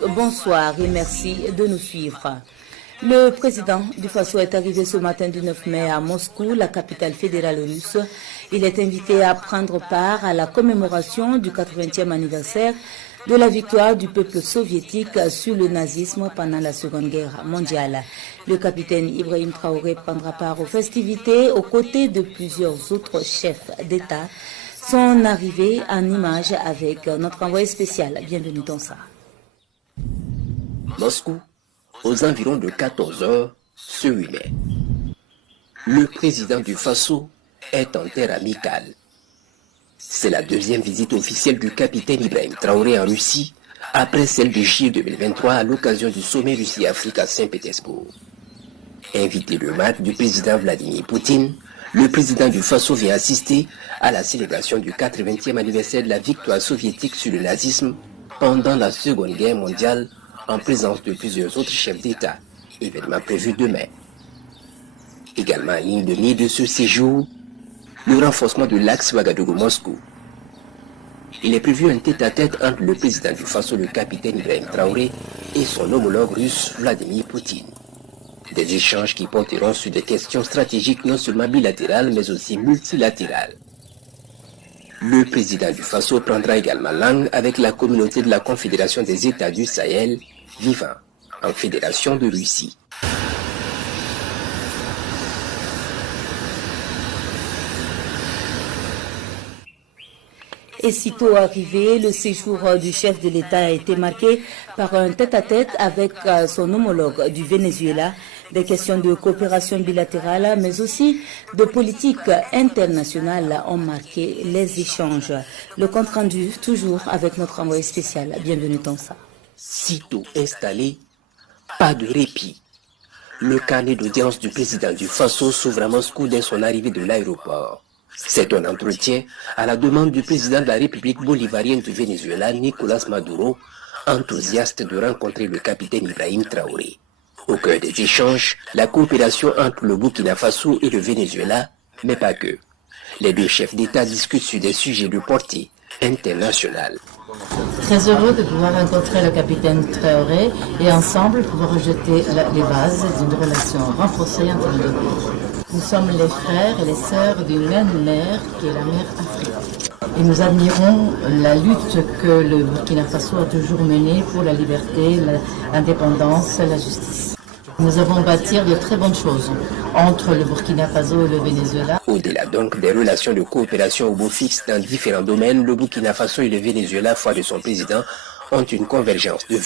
tous, bonsoir et merci de nous suivre. Le président du Faso est arrivé ce matin du 9 mai à Moscou, la capitale fédérale russe. Il est invité à prendre part à la commémoration du 80e anniversaire de la victoire du peuple soviétique sur le nazisme pendant la Seconde Guerre mondiale. Le capitaine Ibrahim Traoré prendra part aux festivités aux côtés de plusieurs autres chefs d'État. Son arrivée en image avec notre envoyé spécial. Bienvenue dans ça. Moscou, aux environs de 14 heures, ce 8 mai. Le président du Faso est en terre amicale. C'est la deuxième visite officielle du capitaine Ibrahim Traoré en Russie, après celle de juillet 2023 à l'occasion du sommet Russie-Afrique à Saint-Pétersbourg. Invité le mat du président Vladimir Poutine, le président du Faso vient assister à la célébration du 80e anniversaire de la victoire soviétique sur le nazisme pendant la Seconde Guerre mondiale en présence de plusieurs autres chefs d'État, événement prévu demain. Également en ligne de mire de ce séjour, le renforcement de l'axe Ouagadougou-Moscou. Il est prévu un tête-à-tête entre le président du Faso, le capitaine Ibrahim Traoré, et son homologue russe Vladimir Poutine. Des échanges qui porteront sur des questions stratégiques non seulement bilatérales mais aussi multilatérales. Le président du Faso prendra également langue avec la communauté de la Confédération des États du Sahel, vivant en Fédération de Russie. Et sitôt arrivé, le séjour du chef de l'État a été marqué par un tête-à-tête avec son homologue du Venezuela. Des questions de coopération bilatérale, mais aussi de politique internationale ont marqué les échanges. Le compte rendu, toujours avec notre envoyé spécial. Bienvenue dans ça. Sitôt installé, pas de répit. Le carnet d'audience du président du Faso s'ouvre à Moscou dès son arrivée de l'aéroport. C'est un entretien à la demande du président de la République bolivarienne du Venezuela, Nicolás Maduro, enthousiaste de rencontrer le capitaine Ibrahim Traoré. Au cœur des échanges, la coopération entre le Burkina Faso et le Venezuela, mais pas que. Les deux chefs d'État discutent sur des sujets de portée internationale. Très heureux de pouvoir rencontrer le capitaine Traoré et ensemble pouvoir rejeter les bases d'une relation renforcée entre les deux pays. Nous sommes les frères et les sœurs d'une même mère qui est la mère Afrique. Et nous admirons la lutte que le Burkina Faso a toujours menée pour la liberté, l'indépendance, la justice. Nous avons bâti de très bonnes choses entre le Burkina Faso et le Venezuela. Au-delà donc des relations de coopération au beau fixe dans différents domaines, le Burkina Faso et le Venezuela, foi de son président, ont une convergence de vues